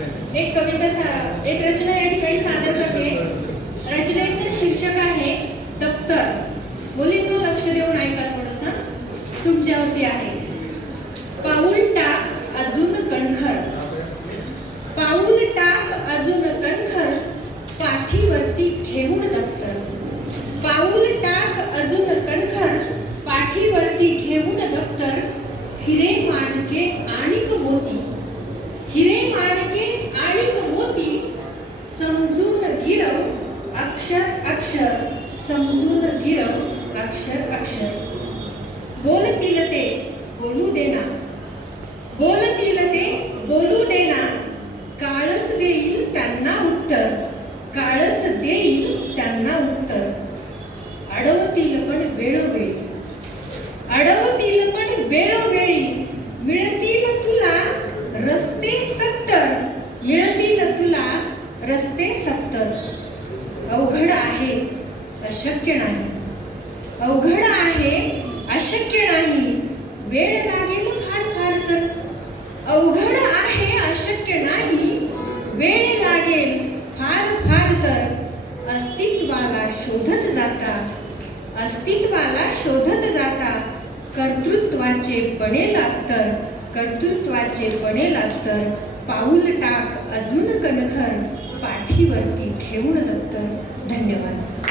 एक कविता एक रचना या ठिकाणी सादर करते. रचनेचं शीर्षक आहे दप्तर. मुलींनो लक्ष देऊन ऐका थोडस. तुमच्यावरती आहे. पाऊल टाक अजून कणखर. पाऊल टाक अजून कणखर. पाठीवरती घेऊन दप्तर. पाऊल टाक अजून कणखर. पाठीवरती घेऊन दप्तर. हिरे माणके आणि हिरे माणके आणिक मोती समजून गिरव अक्षर अक्षर समजून गिरव अक्षर अक्षर. बोलतील ते बोलू देना. बोलतील ते बोलू देना. काळच देईल त्यांना उत्तर. काळच देईल त्यांना उत्तर. अडवतील पण वेळोवेळी. अडवतील पण वेळोवेळी मिळतील तुला रस्ते सत्तर मिळतील तुला रस्ते सत्तर अवघड आहे अशक्य नाही. अवघड आहे अशक्य नाही. वेळ लागेल फार फार तर. अवघड आहे अशक्य नाही. वेळ लागेल फार फार तर. अस्तित्वाला शोधत जाता. अस्तित्वाला शोधत जाता. कर्तृत्वाचे बनेल तर कर्तृत्वाचे बनेल तर पाऊल टाक अजून कणखर पाठीवरती ठेवून दत्तर धन्यवाद.